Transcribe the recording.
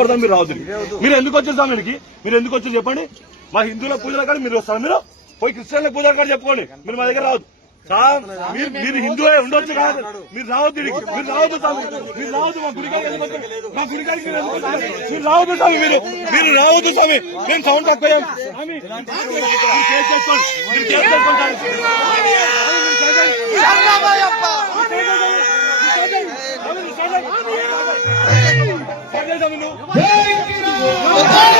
పడతాను మీరు రావద్దు. మీరు ఎందుకు వచ్చారు స్వామికి? మీరు ఎందుకు వచ్చారు చెప్పండి. మా హిందువుల పూజల కాడ మీరు వస్తారు మీరు పోయి క్రిస్టియన్ల పూజల కాడ చెప్పుకోండి. మీరు మా దగ్గర రావద్దు. సార్ మీరు మీరు హిందువే ఉండొచ్చు కాదు. మీరు రావద్దు. మీరు రావద్దు స్వామి. మీరు రావద్దు మా వచ్చారు? మా గుడికాడికి మీరు రావద్దు స్వామి మీరు. మీరు రావద్దు స్వామి. నేను సౌండ్ తక్కువ. స్వామి, చేసుకోండి మీరు కేసు చేసుకోండి